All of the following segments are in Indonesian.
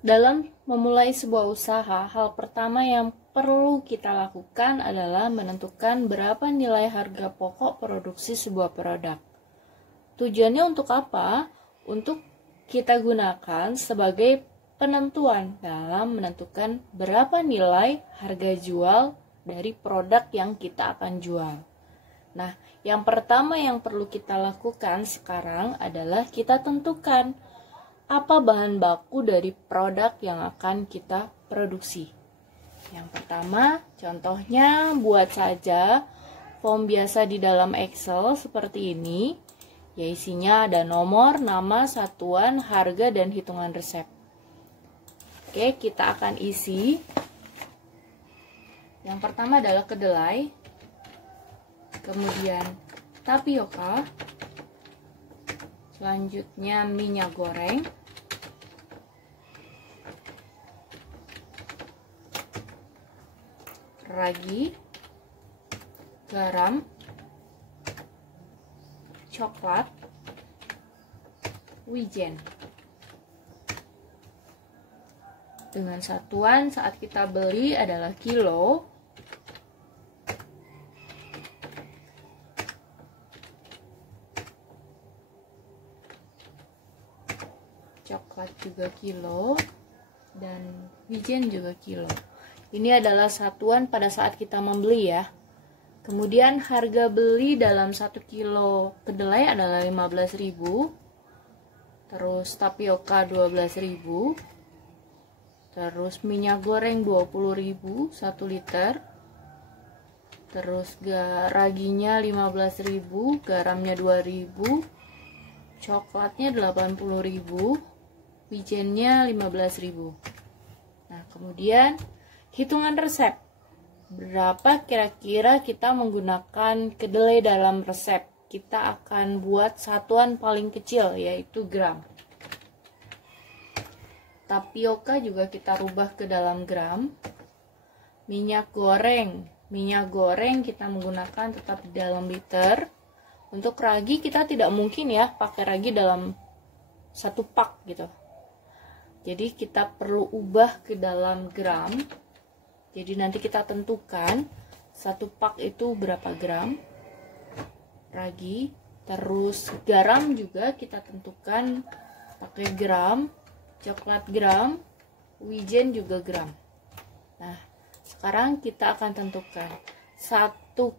Dalam memulai sebuah usaha, hal pertama yang perlu kita lakukan adalah menentukan berapa nilai harga pokok produksi sebuah produk. Tujuannya untuk apa? Untuk kita gunakan sebagai penentuan dalam menentukan berapa nilai harga jual dari produk yang kita akan jual. Nah, yang pertama yang perlu kita lakukan sekarang adalah kita tentukan apa bahan baku dari produk yang akan kita produksi. Yang pertama, contohnya buat saja form biasa di dalam Excel seperti ini. Ya, isinya ada nomor, nama, satuan, harga, dan hitungan resep. Oke, kita akan isi. Yang pertama adalah kedelai, kemudian tapioka, selanjutnya minyak goreng, ragi, garam, coklat, wijen. Dengan satuan saat kita beli adalah kilo. Coklat juga kilo dan wijen juga kilo. Ini adalah satuan pada saat kita membeli ya. Kemudian harga beli dalam 1 kilo kedelai adalah 15.000. Terus tapioka 12.000. Terus minyak goreng 20.000 1 liter. Terus raginya 15.000, garamnya 2.000, coklatnya 80.000, wijennya 15.000. Nah, kemudian hitungan resep. Berapa kira-kira kita menggunakan kedelai dalam resep? Kita akan buat satuan paling kecil yaitu gram. Tapioka juga kita rubah ke dalam gram. Minyak goreng kita menggunakan tetap di dalam liter. Untuk ragi kita tidak mungkin ya pakai ragi dalam 1 pak gitu. Jadi kita perlu ubah ke dalam gram. Jadi nanti kita tentukan 1 pak itu berapa gram ragi. Terus garam juga kita tentukan pakai gram, coklat gram, wijen juga gram. Nah, sekarang kita akan tentukan 1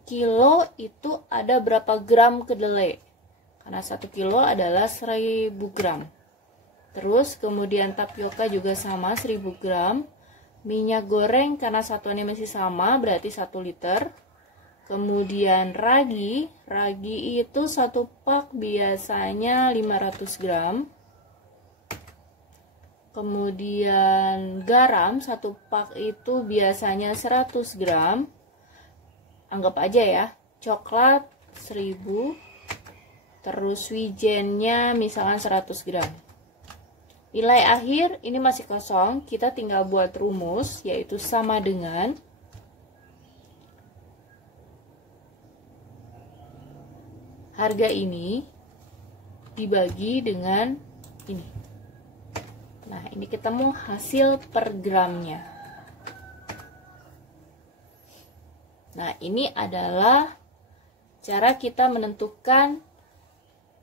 kilo itu ada berapa gram kedelai. Karena 1 kilo adalah 1000 gram. Terus kemudian tapioka juga sama 1000 gram. Minyak goreng karena satuannya masih sama berarti 1 liter. Kemudian ragi itu 1 pak biasanya 500 gram. Kemudian garam 1 pak itu biasanya 100 gram. Anggap aja ya, coklat 1000. Terus wijennya misalkan 100 gram. Nilai akhir ini masih kosong, kita tinggal buat rumus yaitu sama dengan harga ini dibagi dengan ini. Nah, ini ketemu hasil per gramnya. Nah, ini adalah cara kita menentukan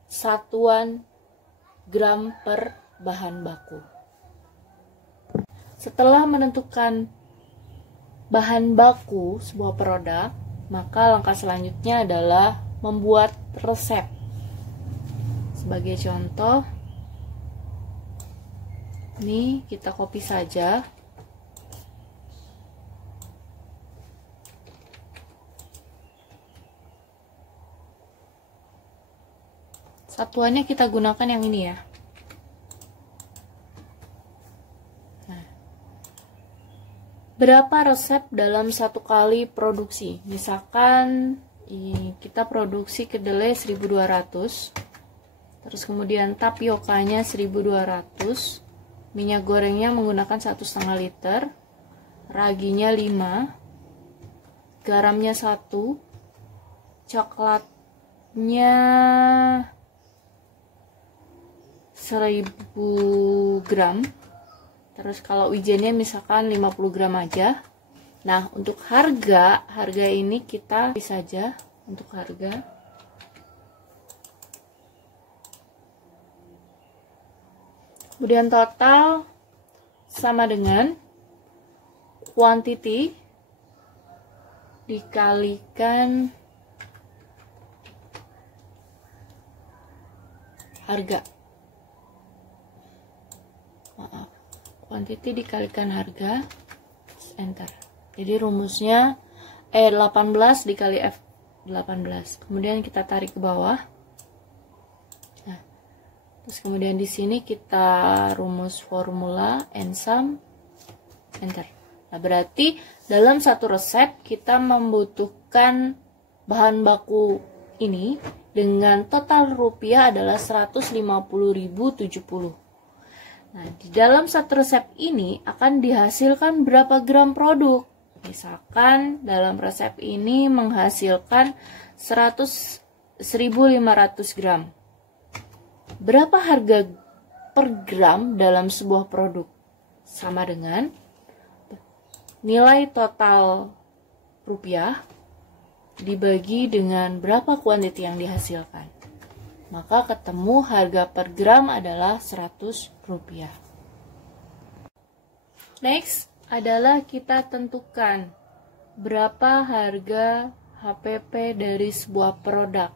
satuan gram per bahan baku. Setelah menentukan bahan baku sebuah produk, maka langkah selanjutnya adalah membuat resep. Sebagai contoh, ini kita copy saja. Satuannya kita gunakan yang ini ya. Berapa resep dalam 1 kali produksi? Misalkan kita produksi kedelai 1200, terus kemudian tapiokanya 1200, minyak gorengnya menggunakan 1,5 liter, raginya 5, garamnya 1, coklatnya 1000 gram, Terus kalau wijennya misalkan 50 gram aja. Nah, untuk harga ini kita pilih saja untuk harga. Kemudian total sama dengan quantity dikalikan harga. Maaf, quantity dikalikan harga, enter. Jadi rumusnya 18 dikali F18. Kemudian kita tarik ke bawah. Nah, terus kemudian di sini kita rumus formula and sum, enter. Nah, berarti dalam satu resep kita membutuhkan bahan baku ini dengan total rupiah adalah 150.070. Nah, di dalam satu resep ini akan dihasilkan berapa gram produk? Misalkan dalam resep ini menghasilkan 1.500 gram. Berapa harga per gram dalam sebuah produk? Sama dengan nilai total rupiah dibagi dengan berapa kuantiti yang dihasilkan. Maka ketemu harga per gram adalah 100 rupiah. Next adalah kita tentukan berapa harga HPP dari sebuah produk.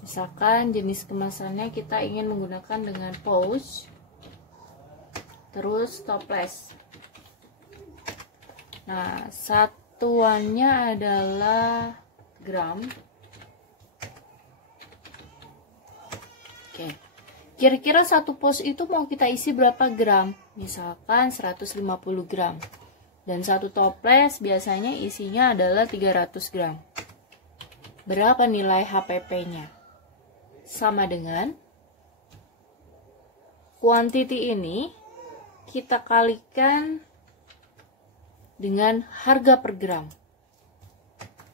Misalkan jenis kemasannya kita ingin menggunakan dengan pouch, terus toples. Nah, satuannya adalah gram. Oke. Kira-kira satu pouch itu mau kita isi berapa gram? Misalkan 150 gram. Dan satu toples biasanya isinya adalah 300 gram. Berapa nilai HPP-nya? Sama dengan quantity ini kita kalikan dengan harga per gram.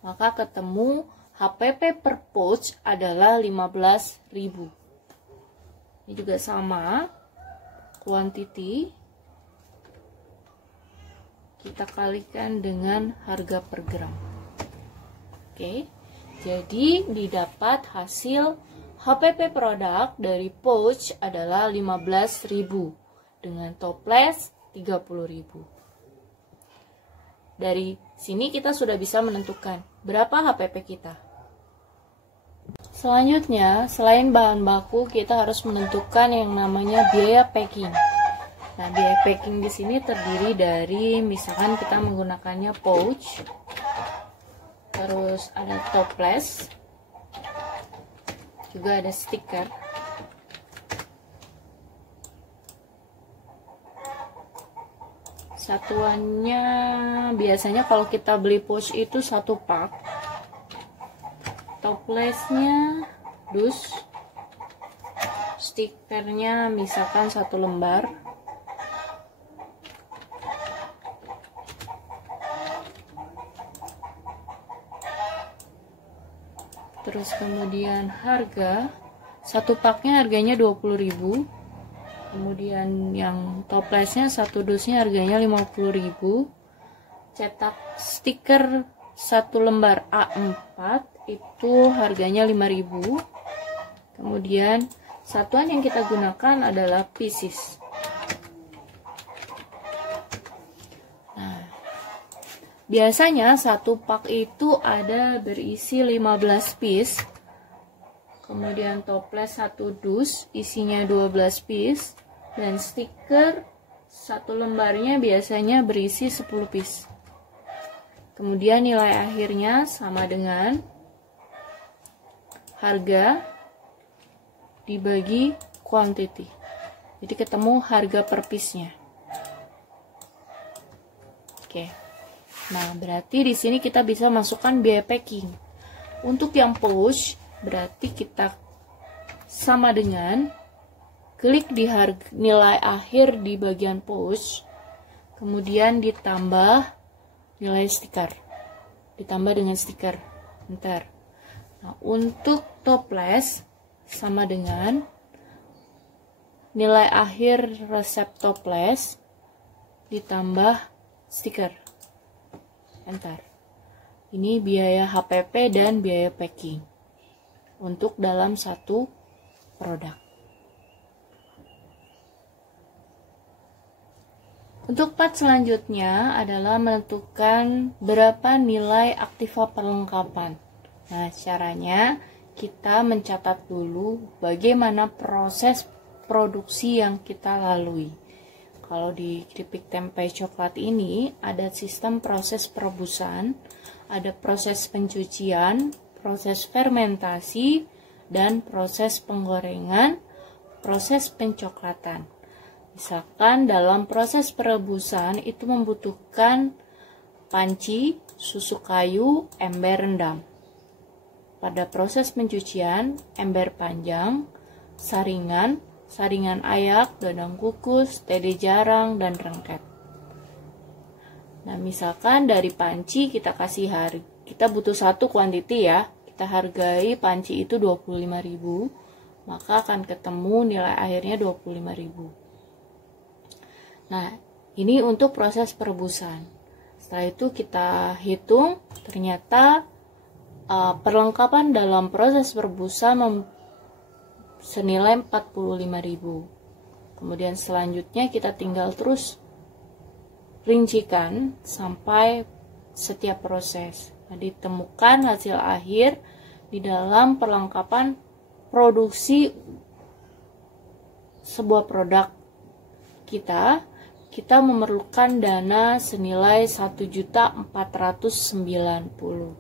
Maka ketemu HPP per pouch adalah 15.000. Ini juga sama, quantity kita kalikan dengan harga per gram. Oke, jadi didapat hasil HPP produk dari pouch adalah 15.000 dengan toples 30.000. Dari sini kita sudah bisa menentukan berapa HPP kita. Selanjutnya, selain bahan baku, kita harus menentukan yang namanya biaya packing. Nah, biaya packing di sini terdiri dari misalkan kita menggunakannya pouch, terus ada toples, juga ada stiker. Satuannya biasanya kalau kita beli pouch itu satu pak. Toplesnya dus, stikernya misalkan satu lembar. Terus kemudian harga, satu paknya harganya 20.000. Kemudian yang toplesnya satu dusnya harganya 50.000. Cetak stiker satu lembar A4 itu harganya 5.000. Kemudian satuan yang kita gunakan adalah pieces. Nah, biasanya satu pak itu ada berisi 15 piece. Kemudian toples satu dus isinya 12 piece. Dan stiker satu lembarnya biasanya berisi 10 piece. Kemudian nilai akhirnya sama dengan harga dibagi quantity. Jadi ketemu harga per piece-nya. Oke. Nah, berarti di sini kita bisa masukkan biaya packing. Untuk yang pouch berarti kita sama dengan klik di nilai akhir di bagian pouch, kemudian ditambah nilai stiker, ditambah dengan stiker, enter. Nah, untuk toples sama dengan nilai akhir resep toples ditambah stiker. Enter. Ini biaya HPP dan biaya packing untuk dalam satu produk. Untuk part selanjutnya adalah menentukan berapa nilai aktiva perlengkapan. Nah, caranya kita mencatat dulu bagaimana proses produksi yang kita lalui. Kalau di keripik tempe coklat ini ada sistem proses perebusan, ada proses pencucian, proses fermentasi, dan proses penggorengan, proses pencoklatan. Misalkan dalam proses perebusan itu membutuhkan panci, susu kayu, ember rendam. Pada proses pencucian, ember panjang, saringan ayak, dadang kukus, tede jarang, dan rengket. Nah, misalkan dari panci kita kita butuh satu kuantiti ya. Kita hargai panci itu 25.000, maka akan ketemu nilai akhirnya 25.000. Nah, ini untuk proses perebusan. Setelah itu kita hitung, ternyata perlengkapan dalam proses perebusan senilai 45.000. Kemudian selanjutnya kita tinggal terus rincikan sampai setiap proses. Nah, ditemukan hasil akhir di dalam perlengkapan produksi sebuah produk kita memerlukan dana senilai 1.490.000.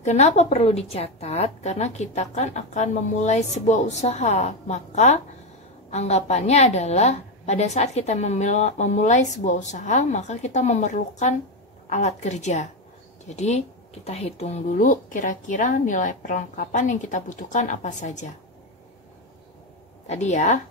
Kenapa perlu dicatat? Karena kita kan akan memulai sebuah usaha, maka anggapannya adalah pada saat kita memulai sebuah usaha, maka kita memerlukan alat kerja. Jadi kita hitung dulu kira-kira nilai perlengkapan yang kita butuhkan apa saja. Tadi ya,